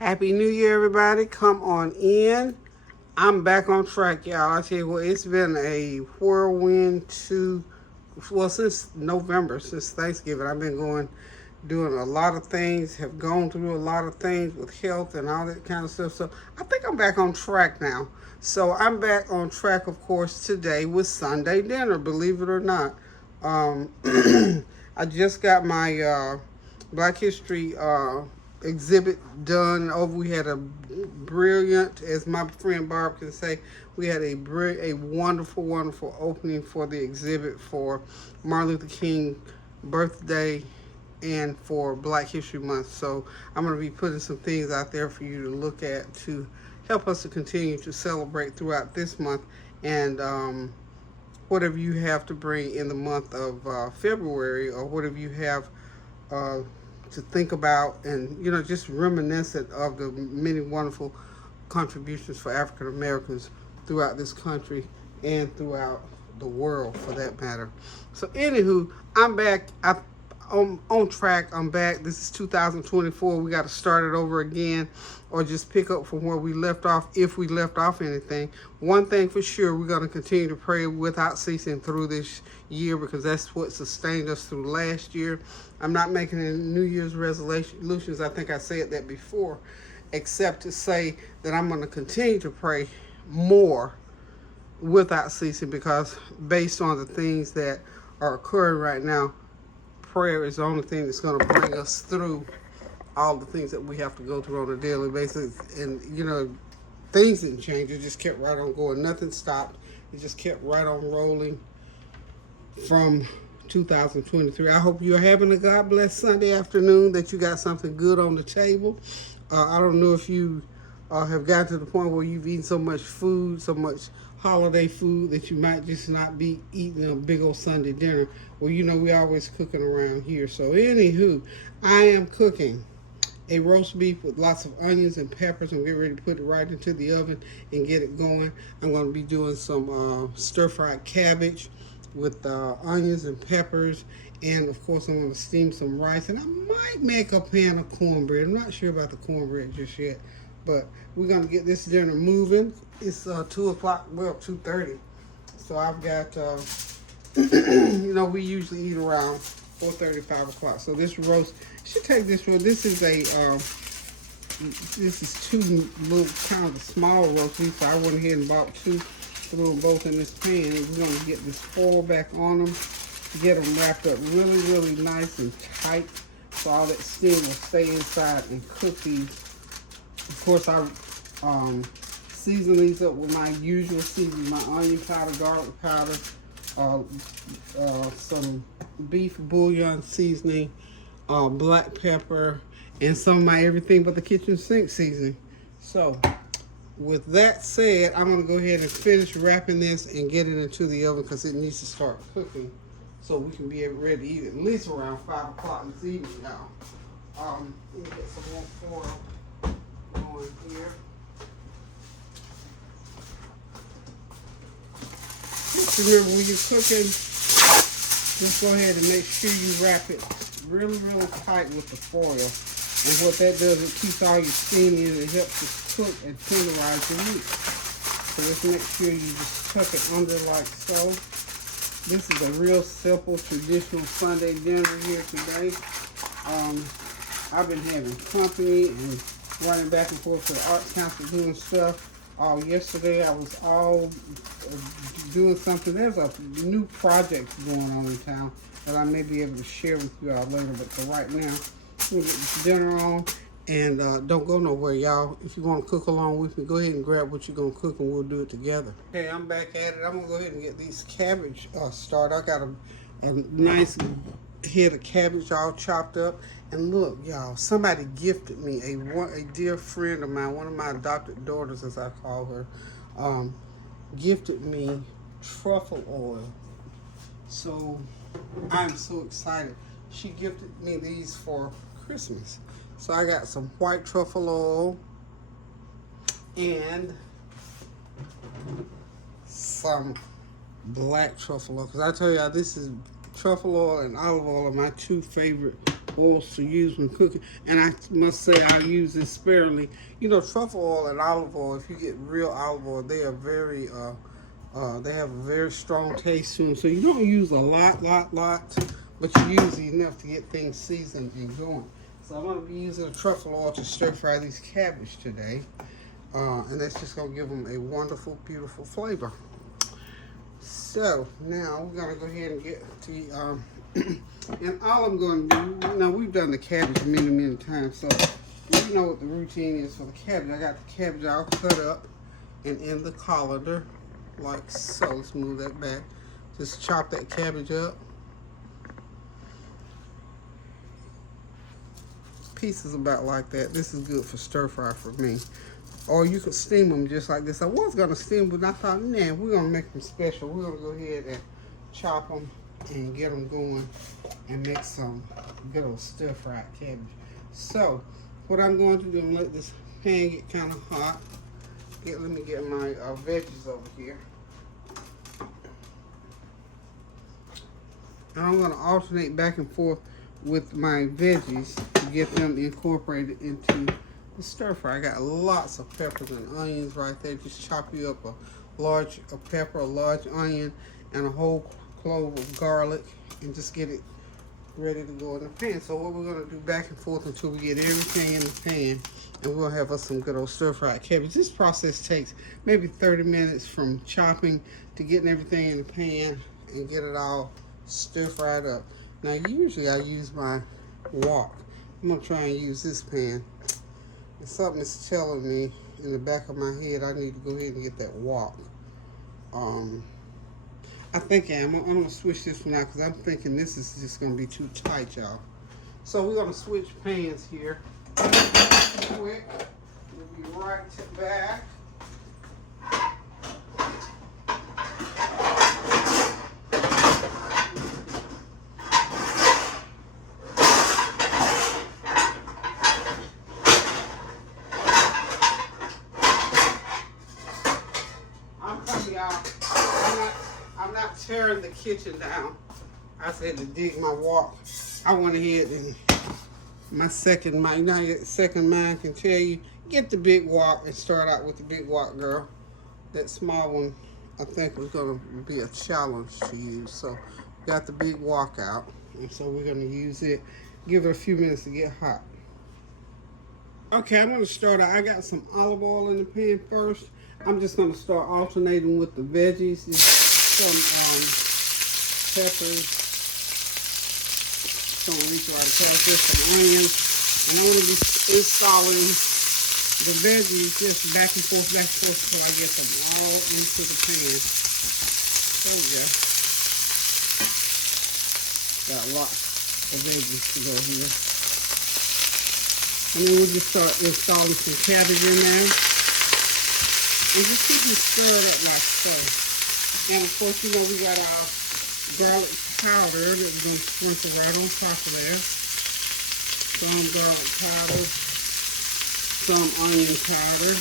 Happy New Year, everybody. Come on in. I'm back on track, y'all. I tell you what, it's been a whirlwind since November, since Thanksgiving. I've been doing a lot of things, have gone through a lot of things with health and all that kind of stuff. So I think I'm back on track now. So I'm back on track, of course, today with Sunday dinner, believe it or not. Um, I just got my Black History exhibit done and over. We had a brilliant, as my friend Barb can say, we had a wonderful, wonderful opening for the exhibit for Martin Luther King birthday and for Black History Month. So I'm going to be putting some things out there for you to look at to help us to continue to celebrate throughout this month, and whatever you have to bring in the month of February, or whatever you have uh, to think about, and just reminiscent of the many wonderful contributions for African Americans throughout this country and throughout the world, for that matter. So anywho, I'm back. I'm on track. I'm back. This is 2024. We got to start it over again, or just pick up from where we left off, if we left off anything. One thing for sure, we're going to continue to pray without ceasing through this year, because that's what sustained us through last year. I'm not making any New Year's resolutions. I think I said that before, except to say that I'm going to continue to pray more without ceasing, because based on the things that are occurring right now, prayer is the only thing that's going to bring us through all the things that we have to go through on a daily basis. And things didn't change. It just kept right on going. Nothing stopped. It just kept right on rolling from 2023. I hope you're having a God bless Sunday afternoon, that you got something good on the table. I don't know if you have gotten to the point where you've eaten so much food, so much holiday food, that you might just not be eating a big old Sunday dinner. Well, we always cooking around here. So anywho, I am cooking a roast beef with lots of onions and peppers. I'm getting ready to put it right into the oven and get it going. I'm going to be doing some stir-fried cabbage with onions and peppers, and of course I'm going to steam some rice, and I might make a pan of cornbread. I'm not sure about the cornbread just yet, but we're going to get this dinner moving. It's 2 o'clock, well, 2:30. So I've got, we usually eat around 4:30, 5 o'clock. So this roast, should take this roast. This is two little kind of small roast beef. So I went ahead and bought two, threw them both in this pan. And we're going to get this foil back on them, get them wrapped up really, really nice and tight, so all that steam will stay inside and cook these. Of course, I season these up with my usual seasoning, my onion powder, garlic powder, some beef bouillon seasoning, black pepper, and some of my everything but the kitchen sink seasoning. So with that said, I'm going to go ahead and finish wrapping this and get it into the oven, because it needs to start cooking so we can be ready to eat at least around 5 o'clock this evening now. Let me get some more foil going here. Just remember, when you're cooking, just go ahead and make sure you wrap it really, really tight with the foil. And what that does, it keeps all your steam in. It helps you cook and tenderize your meat. So just make sure you just tuck it under like so. This is a real simple, traditional Sunday dinner here today. I've been having company and running back and forth to the Arts Council doing stuff. Yesterday I was all doing something. There's a new project going on in town that I may be able to share with you all later. But for right now, we'll get this dinner on, and don't go nowhere, y'all. If you want to cook along with me, go ahead and grab what you're going to cook, and we'll do it together. Okay, I'm back at it. I'm going to go ahead and get these cabbage started. I got a nice head of cabbage all chopped up. And look, y'all, somebody gifted me, a dear friend of mine, one of my adopted daughters, as I call her, gifted me truffle oil. So I'm so excited. She gifted me these for Christmas. So I got some white truffle oil and some black truffle oil. Because I tell y'all, this is truffle oil and olive oil are my two favorite oils to use when cooking. And I must say I use this sparingly. You know, truffle oil and olive oil, if you get real olive oil, they are very, they have a very strong taste to them. So you don't use a lot, but you use enough to get things seasoned and going. So I'm going to be using the truffle oil to stir fry these cabbage today. And that's just going to give them a wonderful, beautiful flavor. So now we're going to go ahead and get to, and all I'm going to do, now we've done the cabbage many times, so you know what the routine is for the cabbage. I got the cabbage all cut up and in the colander, like so. Let's move that back. Just chop that cabbage up. Pieces about like that. This is good for stir fry for me. Or you could steam them just like this. I was going to steam them, but I thought, nah, we're going to make them special. We're going to go ahead and chop them and get them going and make some good old stir fried cabbage. So, what I'm going to do is let this pan get kind of hot. Let me get my veggies over here. And I'm going to alternate back and forth with my veggies to get them incorporated into the stir fry. I got lots of peppers and onions right there. Just chop you up a pepper, a large onion, and a whole clove of garlic, and just get it ready to go in the pan. So what we're going to do back and forth until we get everything in the pan, and we'll have us some good old stir-fried cabbage. This process takes maybe 30 minutes from chopping to getting everything in the pan and get it all stir-fried up. Now usually I use my wok. I'm going to try and use this pan. And something is telling me in the back of my head I need to go ahead and get that wok. I think I'm going to switch this one out because I'm thinking this is just going to be too tight, y'all. So we're going to switch pans here. Quick. We'll be right back. I'm not tearing the kitchen down. I said to dig my wok. I went ahead and my second mind, now your second mind can tell you, get the big wok and start out with the big wok, girl. That small one, I think, was going to be a challenge to use. So, got the big wok out. And so we're going to use it. Give it a few minutes to get hot. Okay, I'm going to start out. I got some olive oil in the pan first. I'm just going to start alternating with the veggies. Some peppers, some reach right across, just some onions, and I'm going to be installing the veggies just back and forth until I get them all into the pan. So yeah, got lots of veggies to go here, and then we'll just start installing some cabbage in there, and just keep them stirred up like so. And of course, you know, we got our garlic powder that we're going to sprinkle right on top of there. Some garlic powder, some onion powder.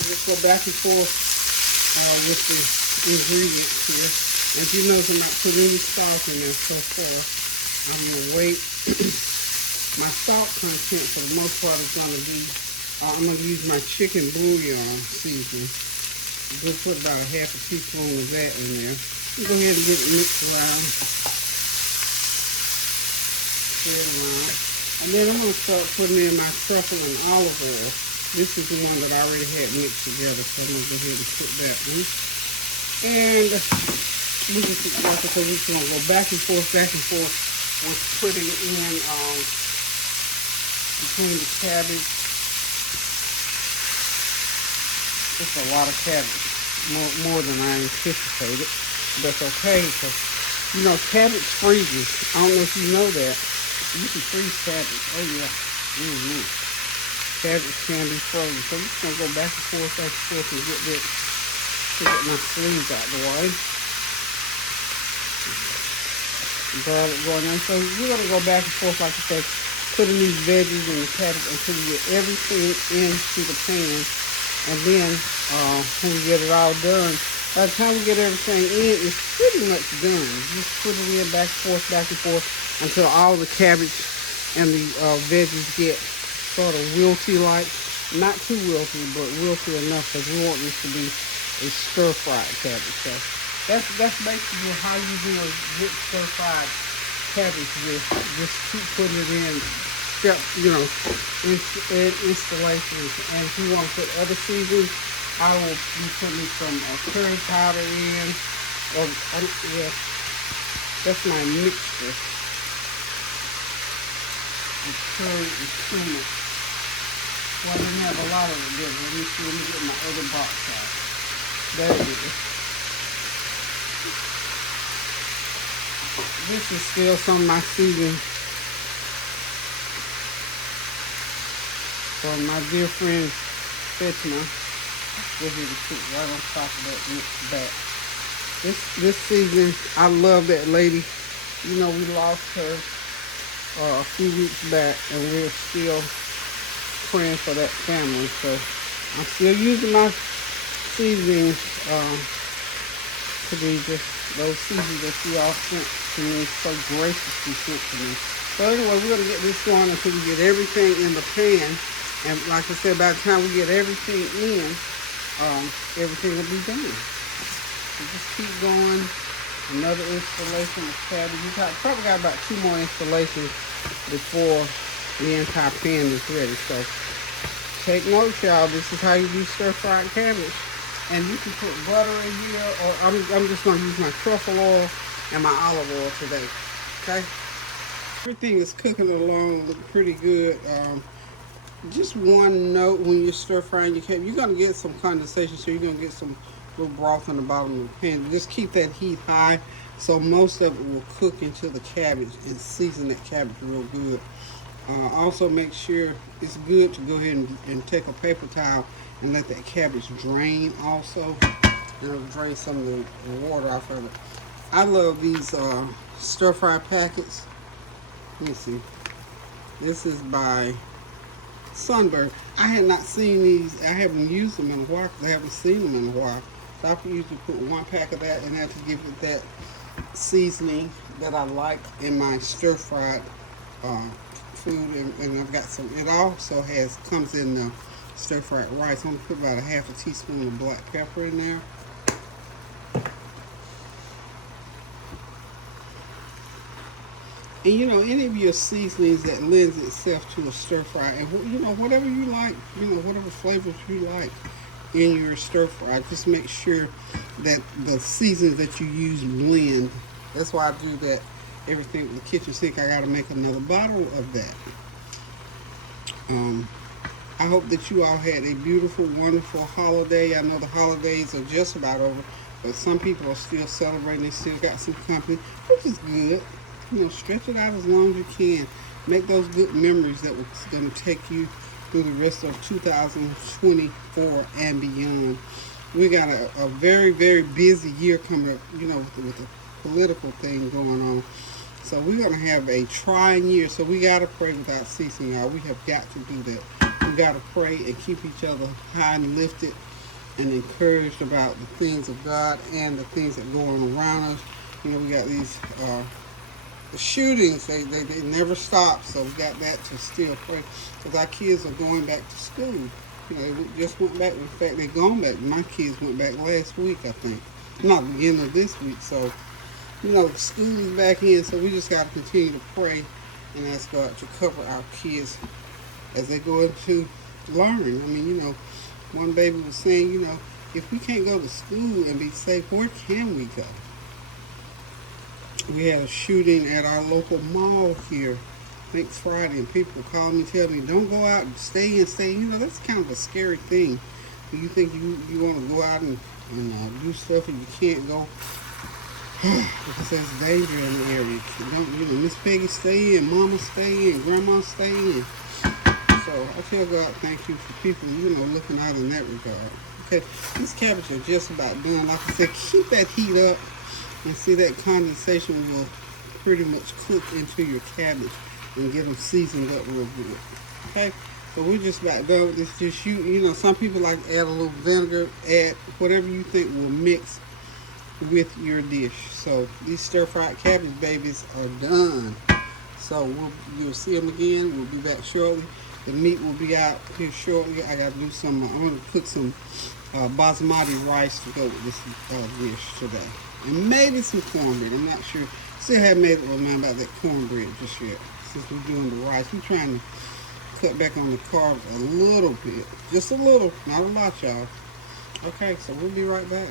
We'll just go back and forth with the ingredients here. As you notice, I'm not putting any salt in there so far. I'm going to wait. My salt content, for the most part, is going to be I'm going to use my chicken bouillon seasoning. We'll put about a half a teaspoon of that in there. Go ahead and get it mixed around. Stir it around. And then I'm going to start putting in my truffle and olive oil. This is the one that I already had mixed together, so I'm going to go ahead and put that one. And we're just going to go back and forth with putting in between the cabbage. It's a lot of cabbage, more than I anticipated. That's okay, because, you know, cabbage freezes. I don't know if you know that. You can freeze cabbage. Oh, yeah. Cabbage can be frozen. So I'm just going to go back and forth and get my sleeves out the way. Garlic going in. So we're going to go back and forth, like I said, putting these veggies and the cabbage until we get everything into the pan. And then when we get it all done, By the time we get everything in, it's pretty much done. Just put it in back and forth until all the cabbage and the veggies get sort of wilty-like. Not too wilty, but wilty enough because we want this to be a stir-fried cabbage. So that's basically how you do a good stir-fried cabbage. Just keep putting it in step, in installations. And if you want to put other seasonings, I will be putting some curry powder in. Yeah, that's my mixture. The curry and cumin. Well, I didn't have a lot of it there. Let me see. Let me get my other box out. There it is. This is still some of my seasoning from my dear friend Fatima. This is the cook right on top of that mixed back. This seasoning, I love that lady. We lost her a few weeks back, and we're still praying for that family. So I'm still using my seasonings to be just those seasons that you all sent to me, so graciously sent to me. So anyway, we're going to get this going until we get everything in the pan. And like I said, by the time we get everything in, everything will be done. So just keep going. Another installation of cabbage. You probably got about 2 more installations before the entire pan is ready. So take notes, y'all. This is how you do stir-fried cabbage. And you can put butter in here, or I'm just going to use my truffle oil and my olive oil today. Okay? Everything is cooking along, looking pretty good. Just one note when you're stir-frying your cabbage, you're going to get some condensation, so you're going to get some little broth in the bottom of the pan. Just keep that heat high, so most of it will cook into the cabbage and season that cabbage real good. Also make sure it's good to go ahead and take a paper towel and let that cabbage drain also. It'll drain some of the water off of it. I love these stir-fry packets. Let me see. This is by Sunburn. I had not seen these. I haven't used them in a while because I haven't seen them in a while. So I can usually put 1 pack of that in there to give it that seasoning that I like in my stir-fried food. And I've got some. It also comes in the stir-fried rice. I'm gonna put about a half a teaspoon of black pepper in there. And any of your seasonings that lends itself to a stir fry, and whatever you like, whatever flavors you like in your stir fry, just make sure that the seasonings that you use blend. That's why I do that. Everything with the kitchen sink, I gotta make another bottle of that. I hope that you all had a beautiful, wonderful holiday. I know the holidays are just about over, but some people are still celebrating. They still got some company, which is good. Stretch it out as long as you can. Make those good memories that was going to take you through the rest of 2024 and beyond. We got a very, very busy year coming up, with the political thing going on. So we're going to have a trying year. So we got to pray without ceasing, y'all. We have got to do that. We got to pray and keep each other high and lifted and encouraged about the things of God and the things that go on around us. We got these the shootings, they never stop, so we got that to still pray. Because our kids are going back to school. They just went back. In fact, they're going back. My kids went back last week, I think. Not the beginning of this week. So, school is back in, so we just got to continue to pray and ask God to cover our kids as they go into learning. One baby was saying, if we can't go to school and be safe, where can we go? We had a shooting at our local mall here, I think Friday, and people were calling me, telling me, don't go out and stay in. That's kind of a scary thing. You think you want to go out and do stuff and you can't go, because there's danger in the area. Miss Peggy stay in, Mama stay in, Grandma stay in. So I tell God thank you for people, looking out in that regard. Okay, these cabbage are just about done. Like I said, keep that heat up. And see, that condensation will pretty much cook into your cabbage and get them seasoned up real good. Okay, So we're just about done with this dish. You know, some people like to add a little vinegar, add whatever you think will mix with your dish. So these stir-fried cabbage babies are done. So you'll see them again. We'll be back shortly. The meat will be out here shortly. I got to do some, I'm going to cook some basmati rice to go with this dish today. And maybe some cornbread. I'm not sure. Still haven't made up my mind about that cornbread just yet. Since we're doing the rice, we're trying to cut back on the carbs a little bit. Just a little, not a lot, y'all. Okay, so we'll be right back.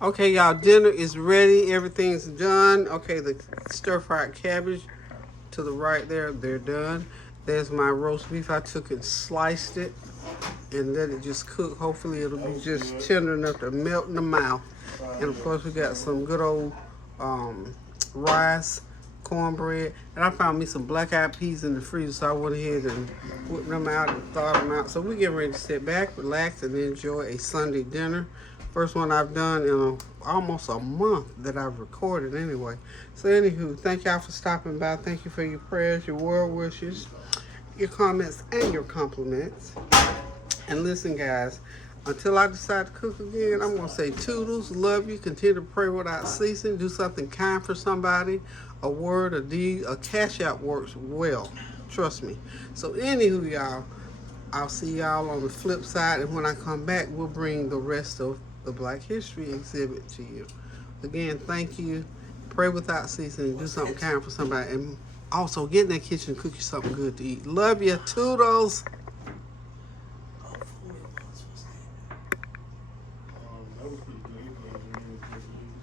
Okay, y'all, dinner is ready. Everything's done. Okay, the stir-fried cabbage to the right there, they're done. There's my roast beef. I took and sliced it and let it just cook. Hopefully it'll be just tender enough to melt in the mouth. And of course we got some good old rice, cornbread, and I found me some black-eyed peas in the freezer, so I went ahead and whipped them out and thawed them out. So we're getting ready to sit back, relax, and enjoy a Sunday dinner. First one I've done in almost a month that I've recorded anyway. So anywho, thank y'all for stopping by. Thank you for your prayers, your well wishes, your comments, and your compliments. And listen, guys, until I decide to cook again, I'm going to say toodles, love you, continue to pray without ceasing, do something kind for somebody, a word, a deed, a cash out works well. Trust me. So anywho, y'all, I'll see y'all on the flip side, and when I come back, we'll bring the rest of the Black History exhibit to you. Again, thank you. Pray without ceasing, do something kind for somebody, and also get in that kitchen and cook you something good to eat. Love you, toodles.